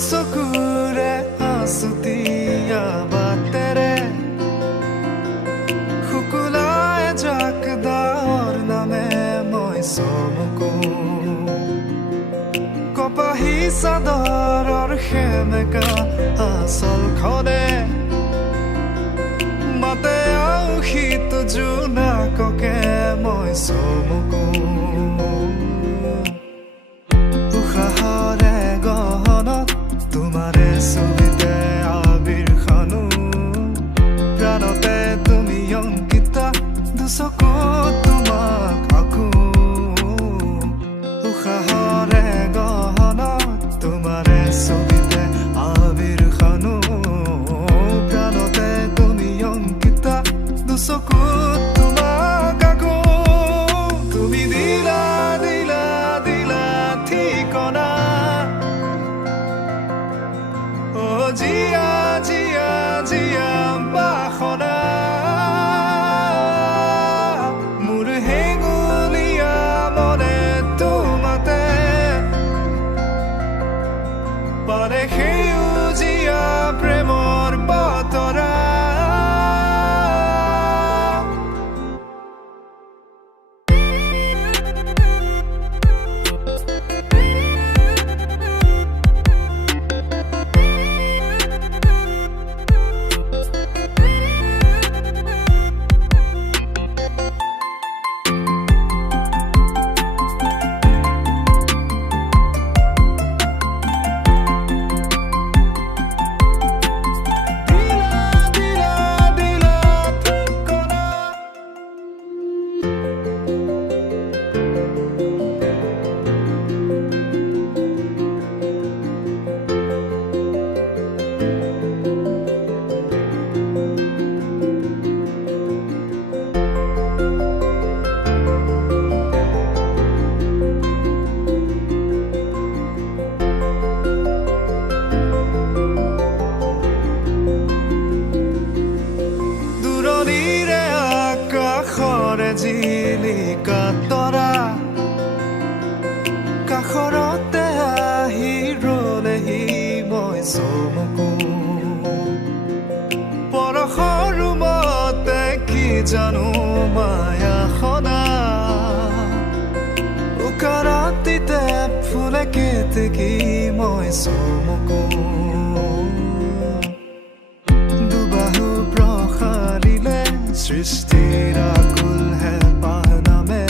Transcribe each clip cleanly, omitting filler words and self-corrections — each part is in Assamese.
চকুৰে আঁচুতীয়া বাটেৰে শুকুলাই জাক দাৱৰ নামে মই চমকো কপাহী চাদৰৰ সেমেকা আঁচলখনে মাতে আউসীত জোনাককে মই চমকো উশাহৰে গহনত তোমাৰে ছবিতে আবিৰ খানো প্ৰাণতে তুমি অংকিতা দুচকুত তোমাক আঁকো উশাহৰে গহনত তোমাৰে ছবিতে আবিৰ খানো প্ৰাণতে তুমি অংকিতা দুচকুত তোমাক আঁকো তুমি দিলা দিলা দিলা ঠিকনা অ জিয়া জিয়া জিয়া বাসনা মোৰ হেঙুলীয়া মনে তোমাতে পাৰে সেউজীয়া প্ৰেমৰ বতৰা জিলিকা তৰা কাষৰতে আহি ৰলেহি মই চমকো পৰশৰ ৰুমতে কি জানো মায়াখনা উকাৰাতিতে ফুলে কেতেকী মই চমকো দুবাহু প্ৰসাৰিলে সৃষ্টিৰ আকুল হেঁপাহ নামে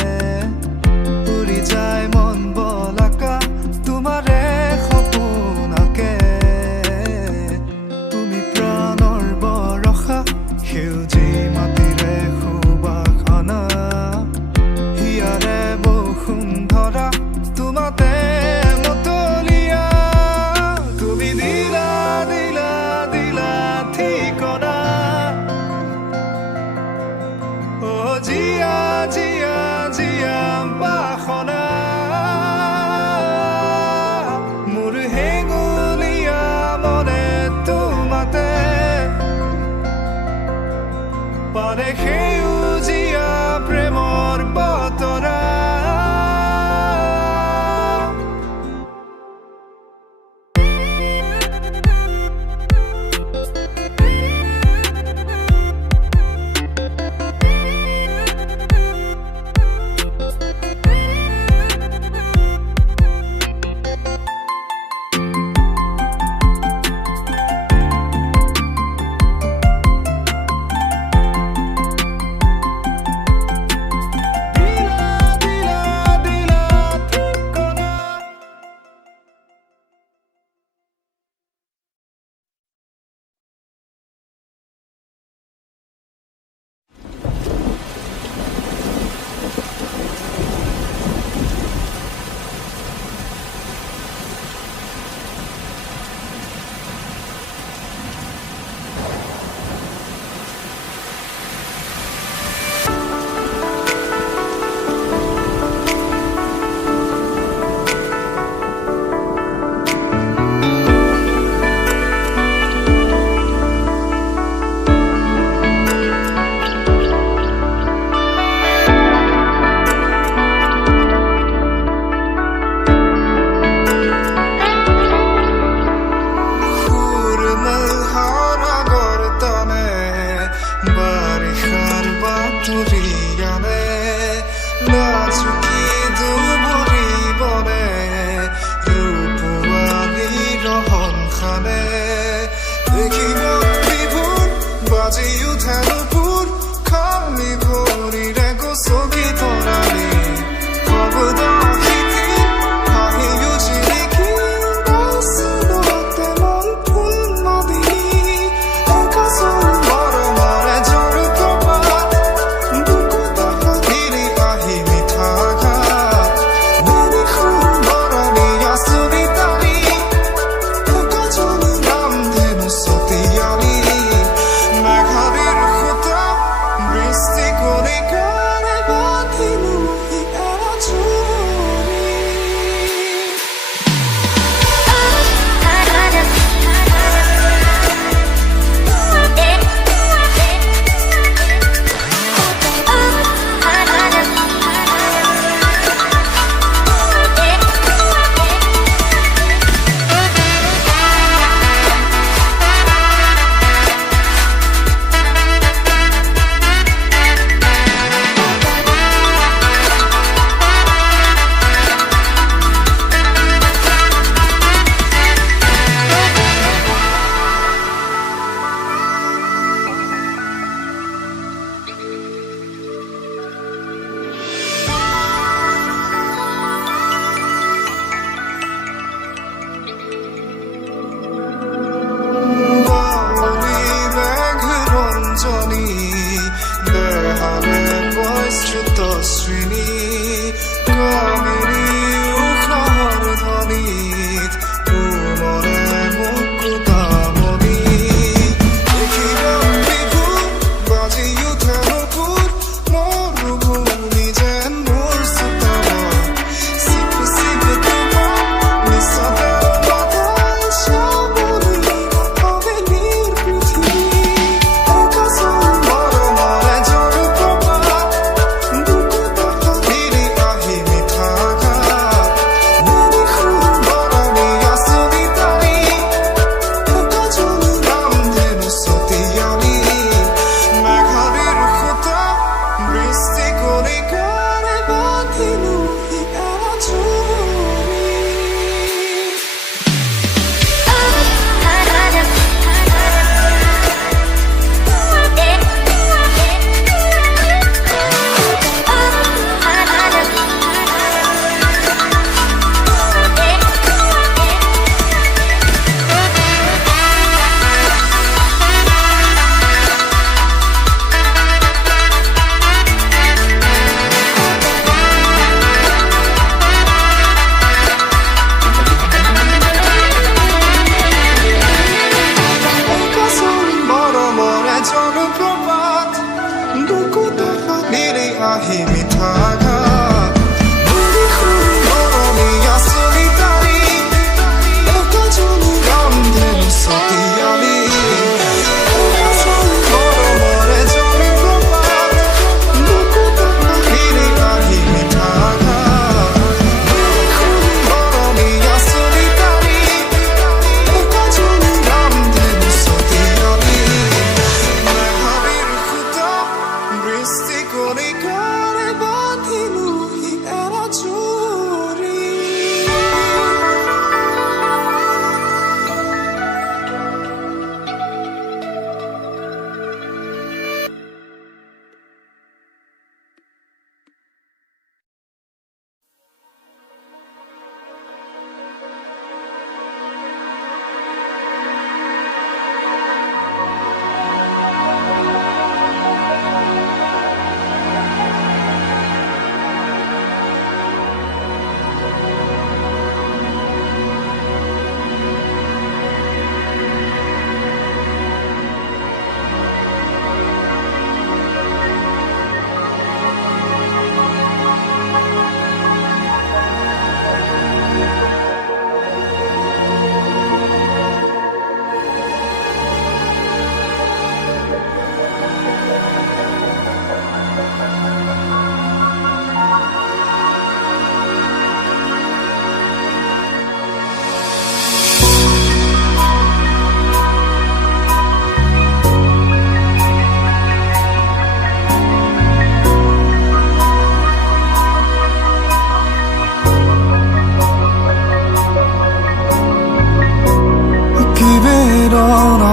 উৰি যায় মন বলাকা তোমাৰে সপোনকে তুমি প্ৰাণৰ বৰষা সেউজী মাটিৰে সুবাসনা হিয়াৰে বসুন্ধৰা তোমাতে মতলীয়া তুমি দিলা দিলা দিলা ঠিকনা অ জিয়া জিয়া জিয়া বাসনা মোৰ হেঙুলীয়া মনে তোমাতে পাৰে সেউজীয়া প্ৰেমৰ বতৰা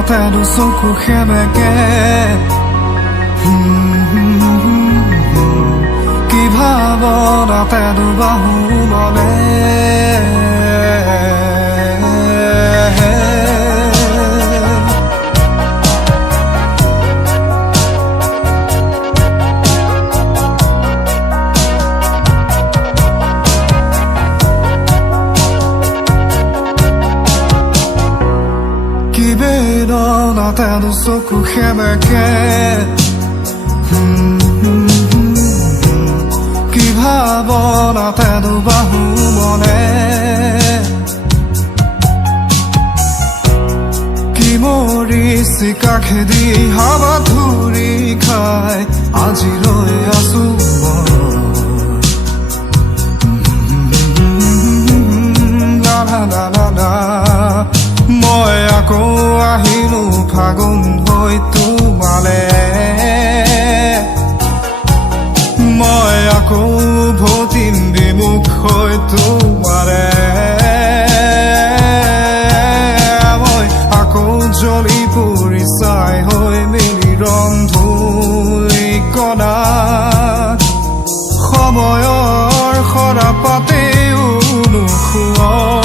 তেনো চকু সেমেকে কি ভাৱনা তেনো বাহু মনে Kibena tenu soku hemeke Kibhavona tenu bahu mone Kimori sikakedi hava dhuri khai Aji roi asu La la la la la মই আকৌ আহিলো ফাগুন হৈ তোমালে মই আকৌ ভতিম বিমুখ হৈ তোমাৰে মই আকৌ জ্বলি পুৰি চাই হৈ মিলি ৰন্ধুলি কণাত সময়ৰ সৰা পাতেও নুখুৱৰাবনো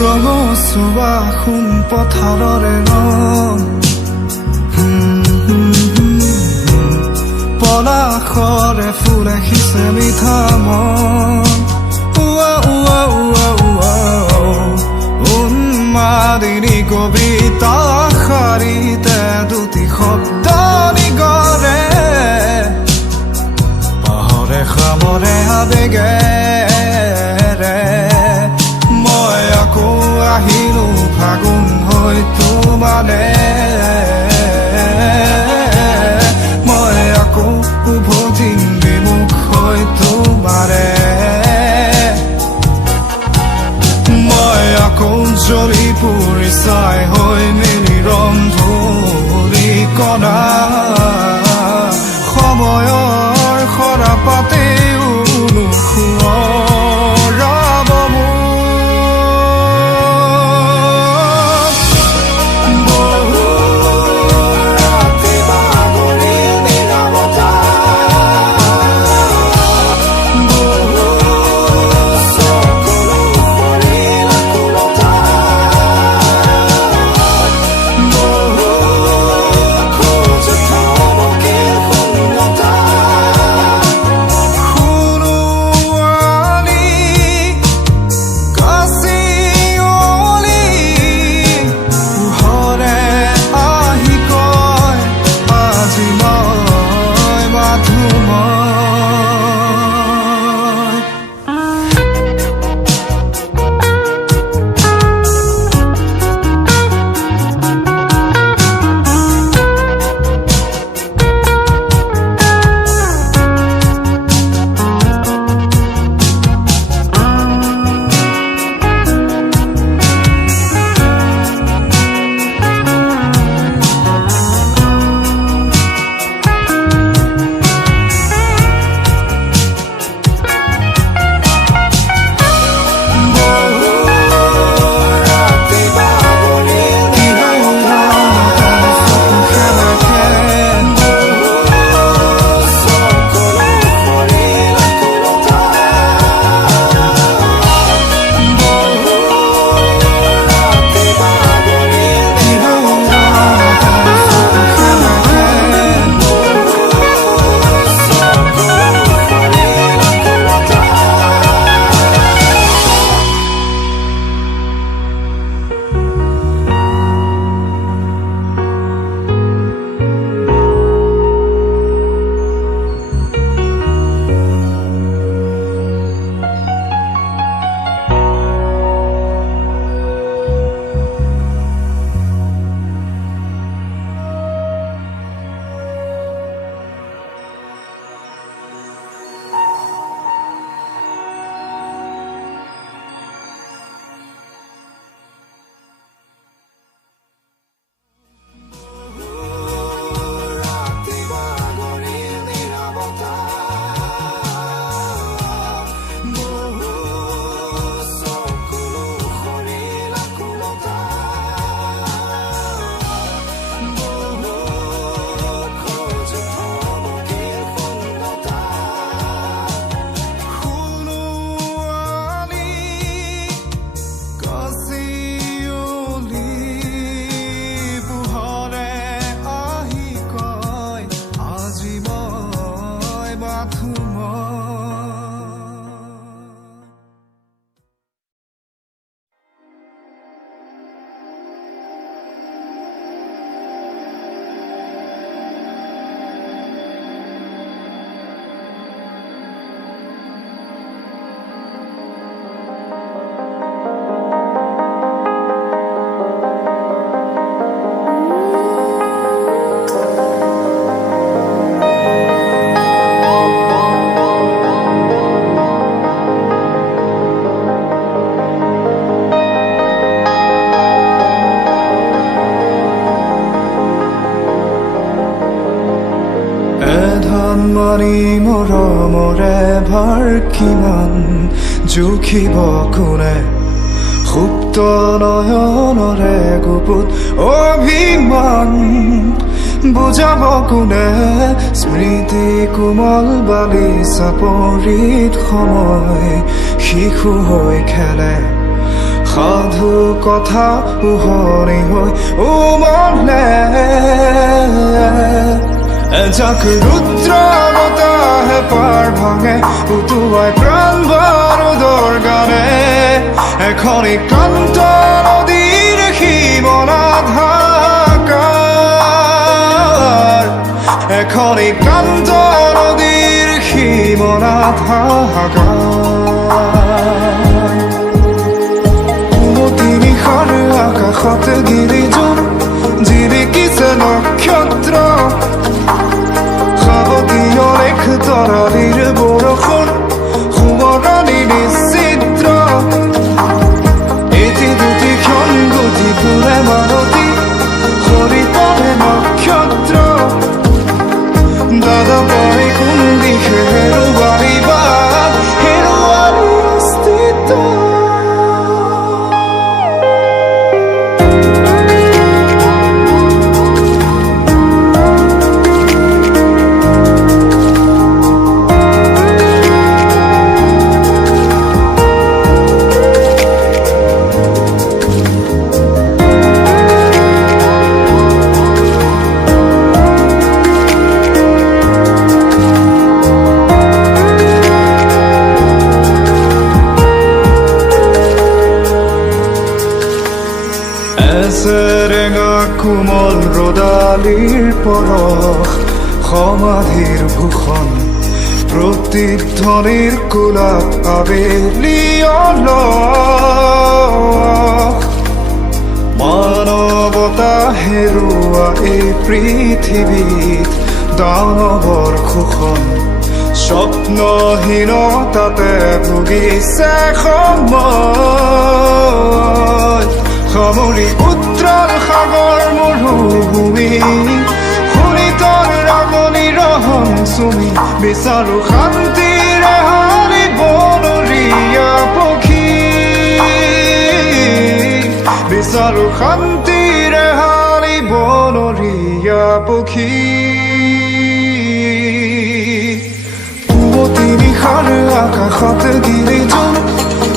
ৰঙচুৱা পথাৰৰে ৰং পলাশৰে ফুলে সিঁচে মিঠা মন উন্মাদিনী কবিতা শাৰীতে দুটি শব্দ নিগৰে পাহৰে খামৰে আবেগেৰে মই আকৌ আহিলো ফাগুন হৈ তোমালে মই আকৌ উভতিম বিমুখ হৈ তোমাৰে মই আকৌ জ্বলি পুৰি চাই হৈ মিলি ৰন্ধুলি কণা সময়ৰ সৰা পাতেও নুখুৱৰাবনো মানি মৰমৰে ভাৰ কিমান জুখিব কোনে সুপ্ত নয়নৰে গুপুত অভিমান বুজাব কোনে স্মৃতি কোমল বালিচা পৰিত সময় শিশু হৈ খেলে সাধু কথা উহনি হৈ উমলে এজাক ৰুদ্ৰ বতাহে পাৰ ভাঙে উটুৱাই প্ৰাণ বাৰুদৰ গানে এখনি ক্লান্ত নদীৰ সীমনাত হাহাকাৰ এখনি ক্লান্ত নদীৰ সীমনাত হাহাকাৰ উমতি নিশাৰ আকাশত গিৰিজোৰ জিলিকিছে নক্ষত্ৰ তৰালিৰ বৰষুণ সোঁৱৰণি নিশ্চিত্ৰ এটি দুটি ক্ষণ গতি ফুৰে মালতী সৰি পৰে নক্ষত্ৰ দাদা মই কোন দিশে হেৰুৱালি বাট হেৰুৱালি অস্তিত্ব এছেৰেঙা কোমল ৰদালিৰ পৰশ সমাধিৰ ভূষণ প্ৰতিধ্বনিৰ কোলাপ আবেলি অলস মানৱতা হেৰুৱা এই পৃথিৱীত দানৱৰ শোষণ স্বপ্নহীনতাতে ভুগিছে সময় সামৰি উত্ৰাল সাগৰ মৰুভূমি শুনিতৰ ৰাগনি ৰহং চুমি বিচাৰো শান্তিৰে হাৰি বনৰীয়া পক্ষী বিচাৰো শান্তিৰে হাৰি বনৰীয়া পক্ষী উমতি নিশাৰ আকাশত গিৰিজোৰ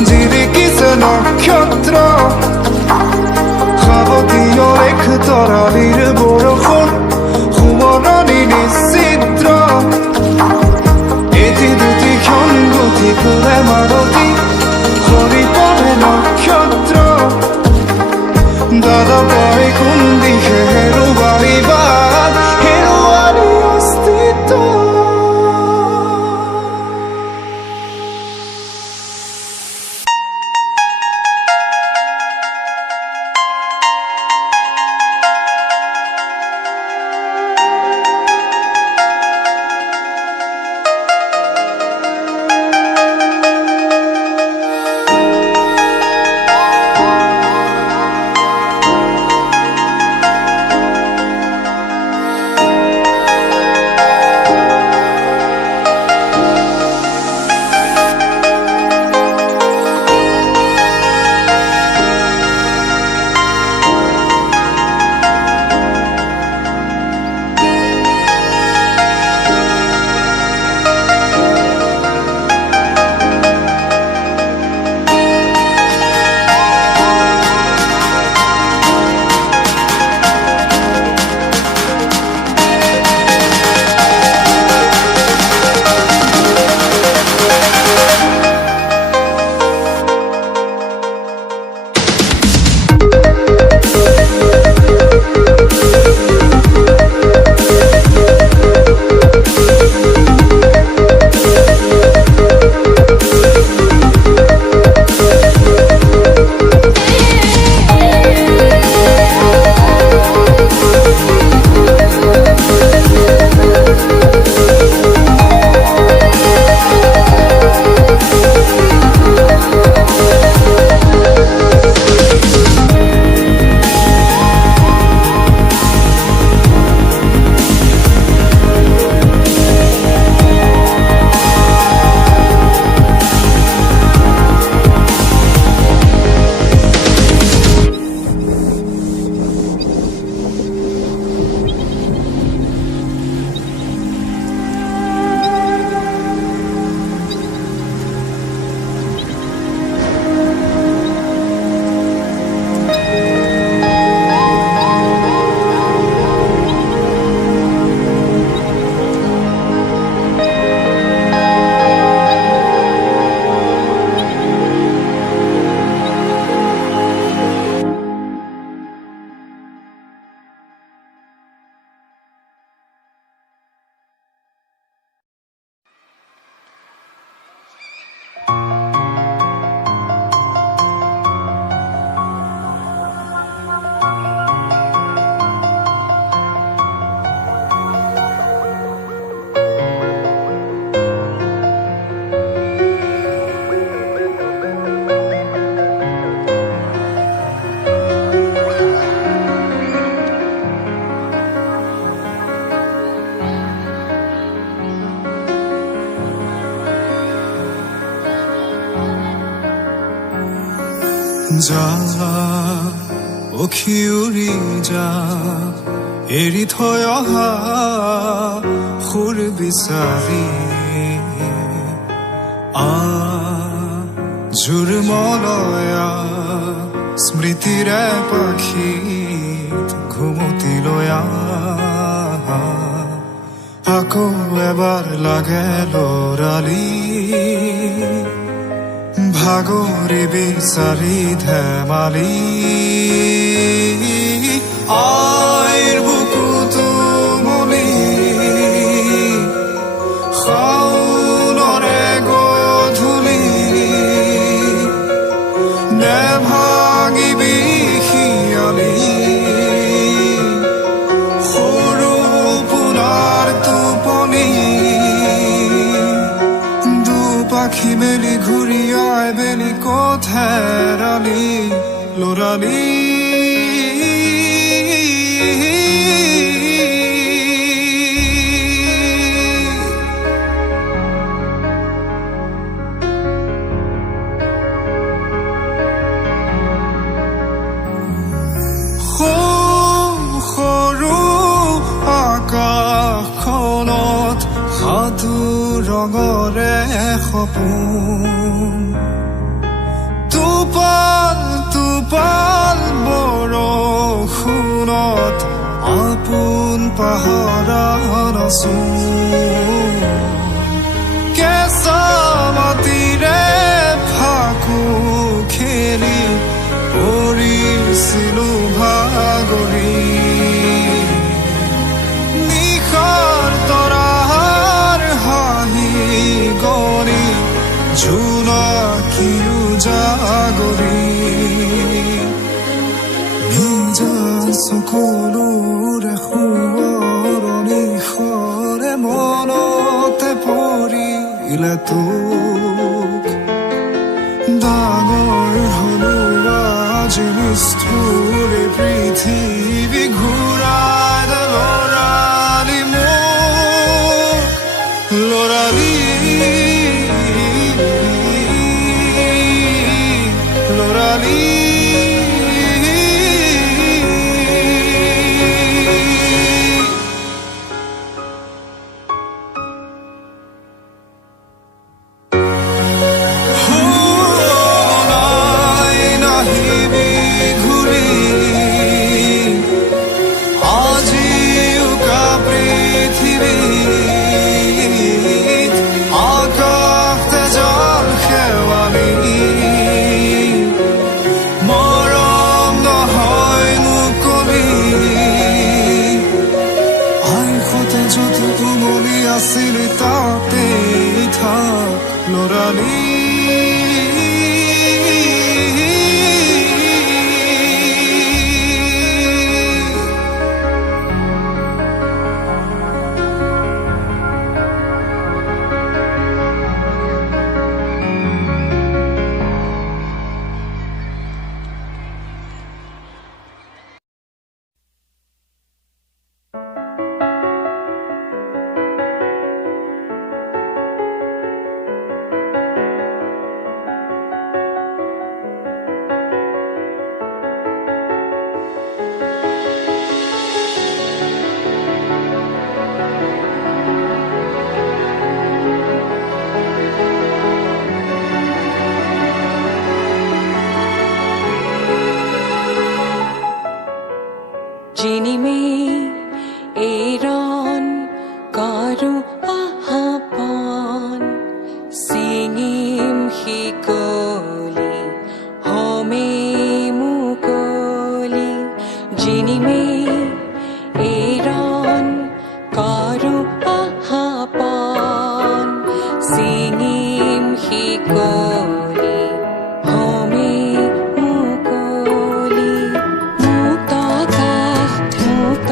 জিলিকিছে নক্ষত্ৰ সাৱতীয় ৰেখ তৰালিৰ বৰষুণ সোঁৱৰণি নিশ্চিত্ৰ এটি দুটি ক্ষণ গতি ফুৰে মালতী সৰি পৰে নক্ষত্ৰ দাদা মই কোন দিশে হেৰুৱালি বাট হেৰুৱালি অস্তিত্ব যা অখি উৰি যা এৰি থৈ অহা সুৰ বিচাৰি জোৰ মলয়া স্মৃতিৰে পাখিত ঘুমতি লয়া আকৌ এবাৰ লাগে লৰালি ভাগৰি বিচাৰি ধেমালি আইৰ বুকুতো মলি শাওনৰে গধূলি নেভাঙিবি শিয়ালি সৰু পোনাৰ টোপনি দুপাখি মেলি ঘূৰি আই বেলি ক'ত হেৰালি লৰালি সৰু আকাশখনত সাধু ৰঙৰে সপোন টোপাল টোপাল বৰষুণত আপোন পাহৰা নচোন কেঁচা মাটিৰে ফাকু খেলি পৰিছিলো ভাগৰি নিশাৰ তৰাৰ হাঁহি গৰি জোনাকীও জাগৰি নিজা চকুলোৰে সোঁৱৰণি সৰে মনতে পৰিলে তোক ডাঙৰ হলো আজি নিষ্ঠুৰে পৃথিৱী ঘূৰাই দে লৰালি মোক লৰালি লৰালি আছিলি তাতেই থাক লৰালি যিনি মে এৰণ কাৰো আহাপন চিঙিম শিকলি হমে মুকলি যিনি মে এৰণ কাৰো আহাপন চিঙিম শিকলি হমে মুকলি মুক্ত আকাশ মুক্ত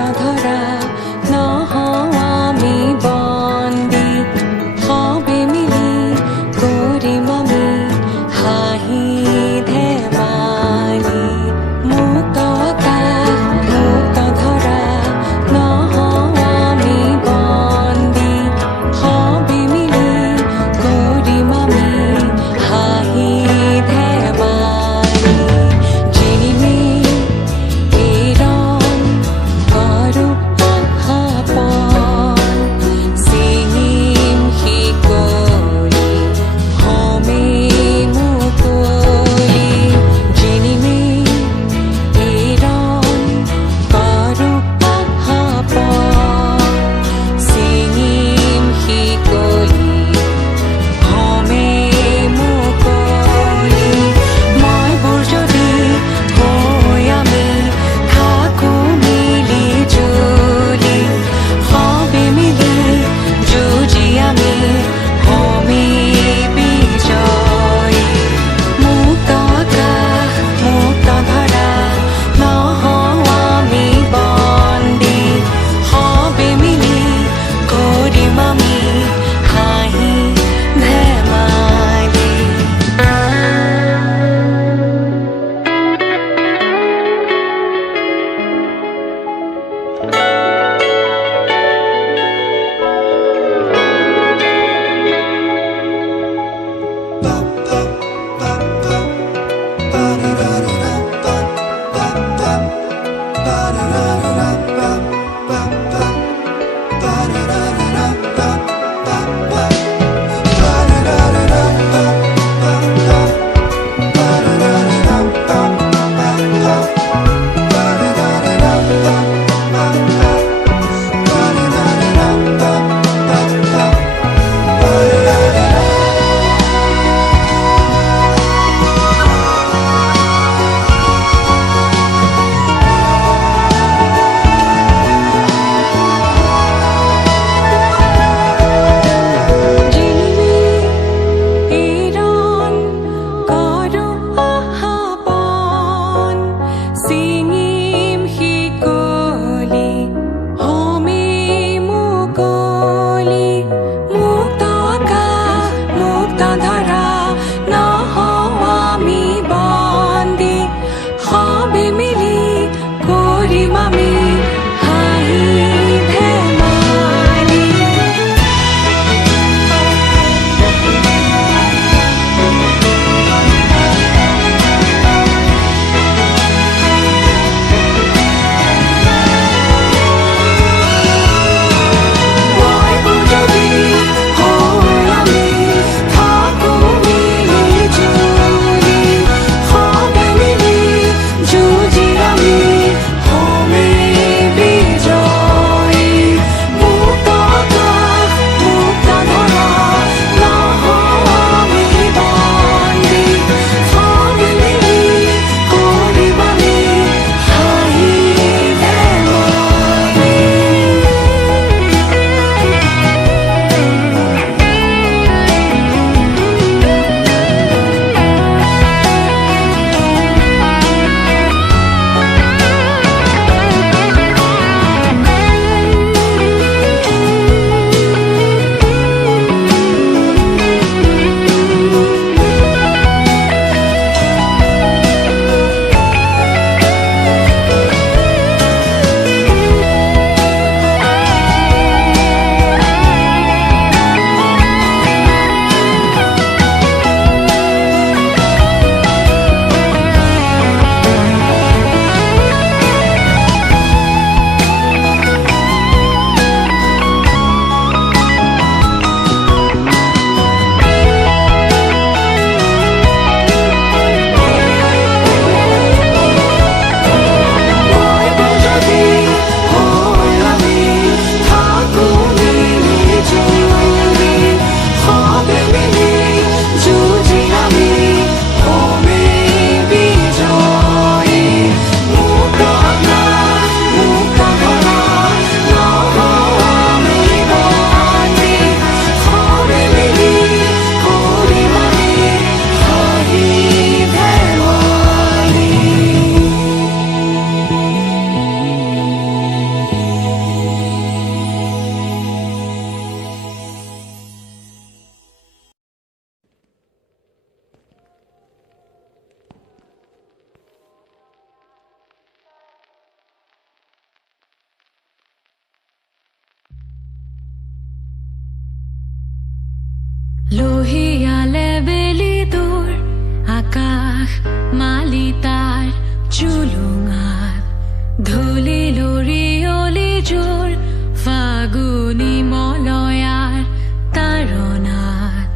জুলুঙাত ধুলিলো ৰিয়লি জোৰ ফাগুনি মলয়াৰ তাৰণাত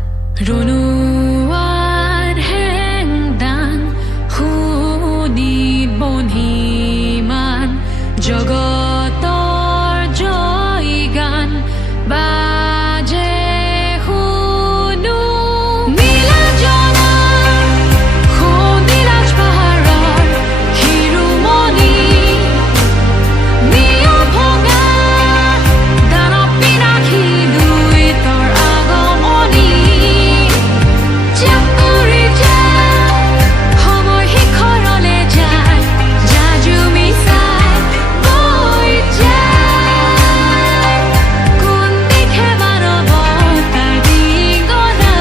ৰণুৱাৰ হেংদাং শুনিত বন্ধিমান জগতৰ জয় গান বাজে শুনো নীলা জলাৰ সোণিৰাজ পাহাৰৰ শিৰোমণি নিয় ভগা দানৱ পিনাকী দুইতৰ আগমনি ত্যাগ কৰি যায় সময় শিখৰলে যায় জাজুমি চাই বৈ যায় কোন দিশে মানৱতাৰ দিগনা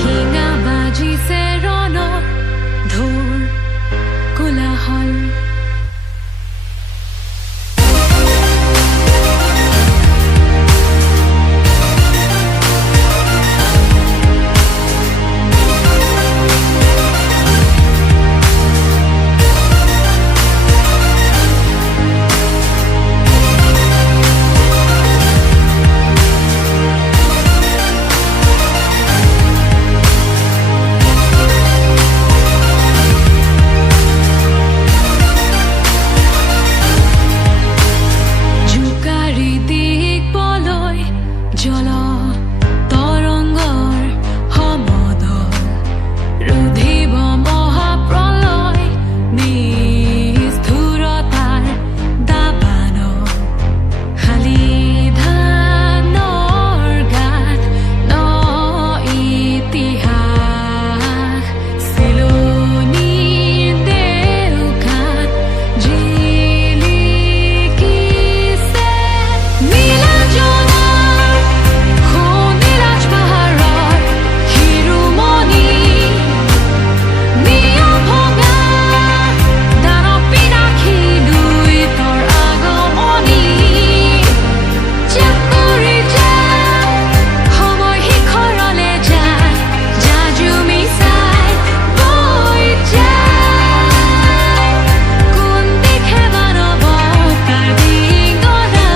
শিঙা বাজিছে ৰণত ঢোল কোলাহল জোকাৰি দিক পলৈ জল তৰংগৰ সমদল ৰুধিব মহাপ্ৰলয় নিষ্ঠুৰতাৰ দাবান শালি ধানৰ গাত ন ইতিহাস চিলনীৰ দেউকাত জিলিকিছে নীলা জলাৰ সোণিৰাজ পাহাৰৰ শিৰোমণি নিয় ভগা দানৱ পিনাকী দুইতৰ আগমনি ত্যাগ কৰি যায় সময় শিখৰলে যায় জাজুমি চাই বৈ যায় কোন দিশে মানৱতাৰ দিগনা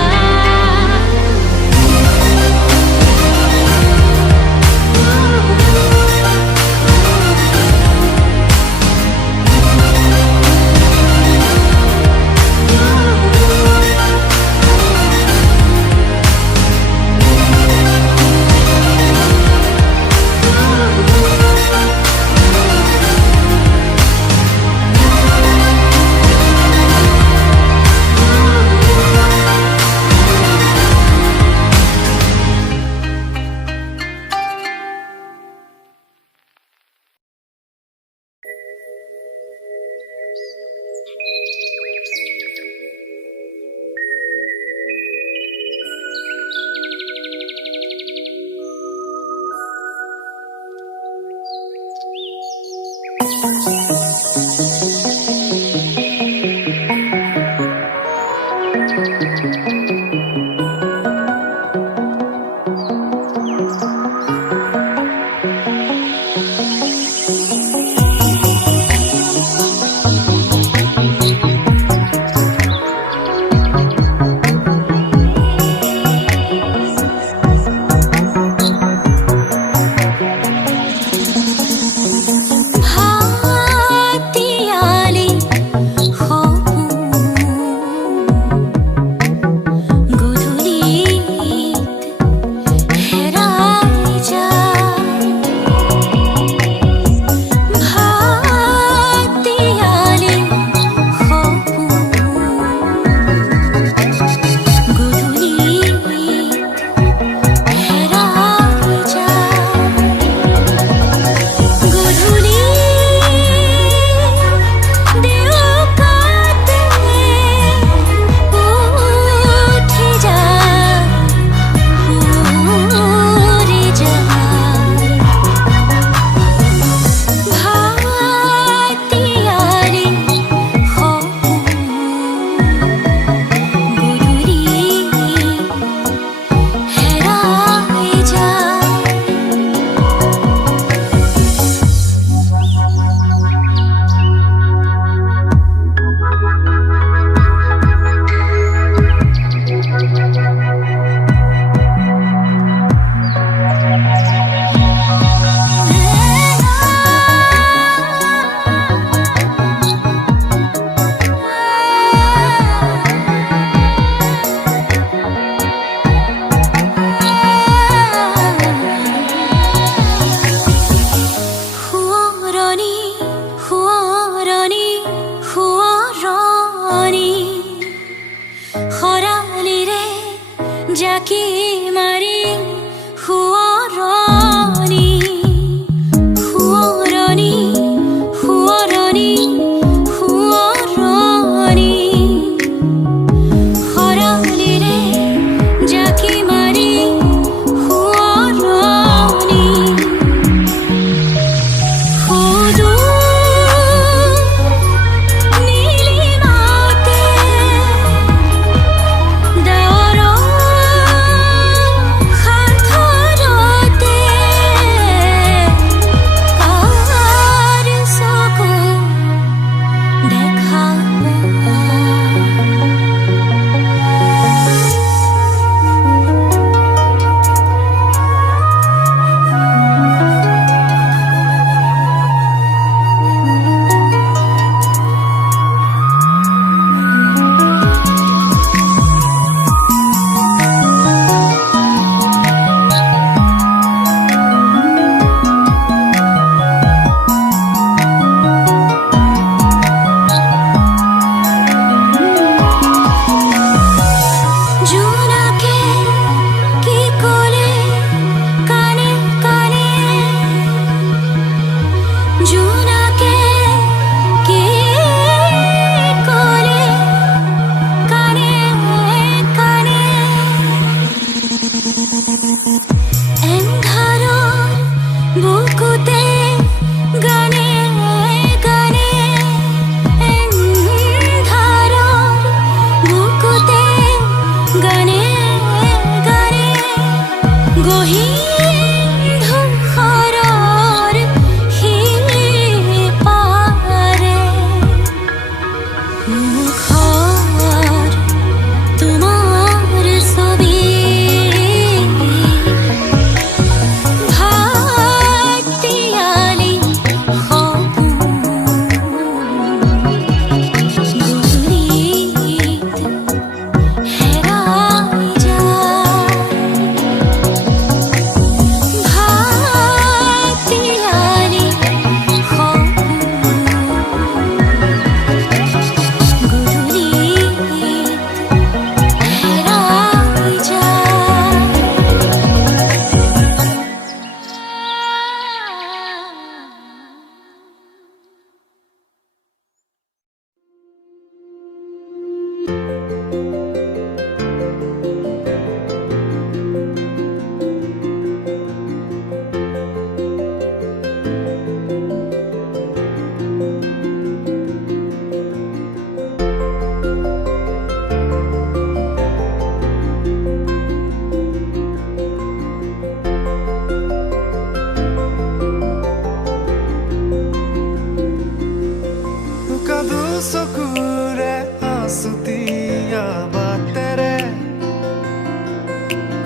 চকুৰে আচুতীয়া বাটেৰে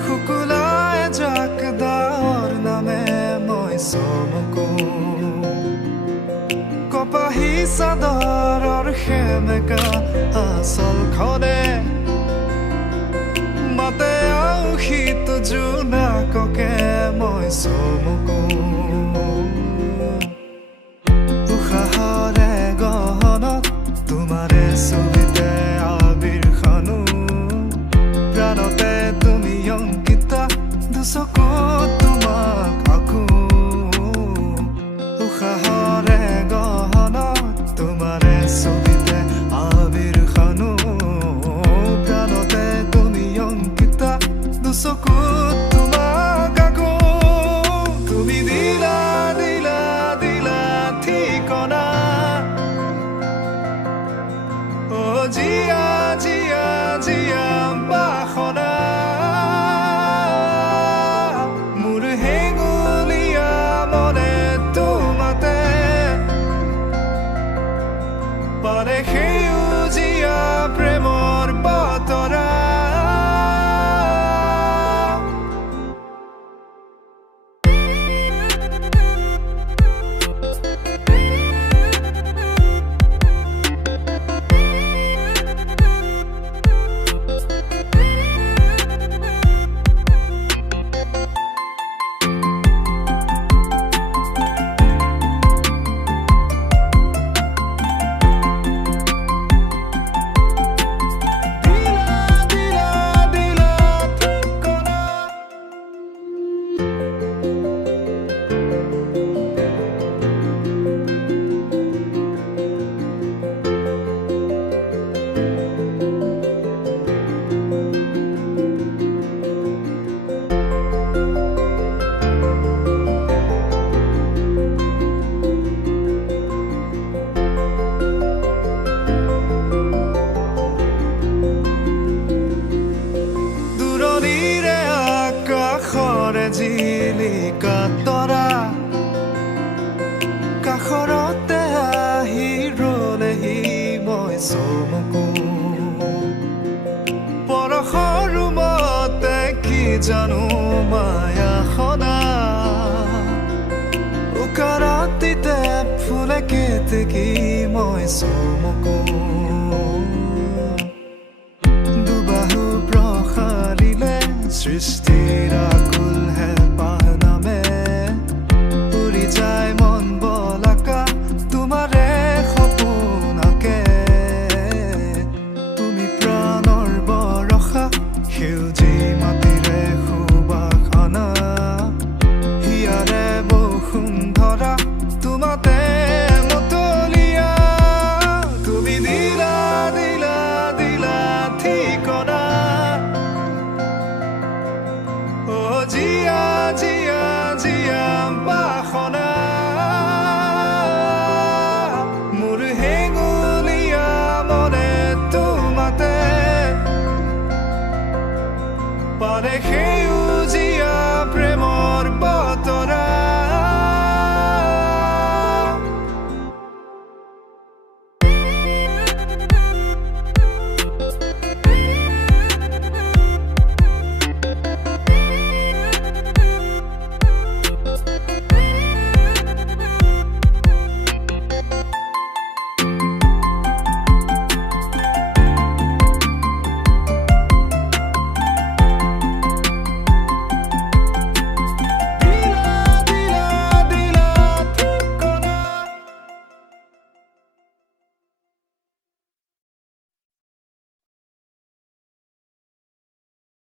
শুকুলাই জাক দাৱৰ নামে মই চমকো কপাহী চাদৰৰ সেমেকা আচলখনে মাতে আউসীত জোনাককে মই চমকো উশাহৰে গহনত তোমাৰে ছবিতে আবিৰ খানো প্ৰাণতে তুমি অংকিতা দুচকুত তোমাক আকো উশাহৰে গহনত তোমাৰে ছবিতে আবিৰ খানো প্ৰাণতে তুমি অংকিতা দুচকুত তোমাক আকো তুমি দিলা দিলা দিলা ঠিকনা অ জিয়া জিয়া জিয়া বাসনা মোৰ হেঙুলীয়া মনে তোমাতে পাৰে সেউজীয়া প্ৰেমৰ বতৰা দূৰণিৰে আকাশৰে জিলিকা তৰা কাষৰতে আহি ৰলেহি মই চমকো পৰশৰ ৰুমতে কি জানো মায়াখনা উকাৰাতিতে ফুলে কেতেকী মই চমকো দুবাহু প্ৰসাৰিলে সৃষ্টিৰ আকুল হেঁপাহ নামে উৰি যায় মন বলাকা তোমাৰে সপোনকে তুমি প্ৰাণৰ বৰষা সেউজী মাটিৰে সুবাসনা হিয়াৰে বসুন্ধৰা তোমাতে মতলীয়া তুমি দিলা দিলা দিলা ঠিকনা অ জিয়া জিয়া জিয়া বাসনা মোৰ হেঙুলীয়া মনে তোমাতে পাৰে সেই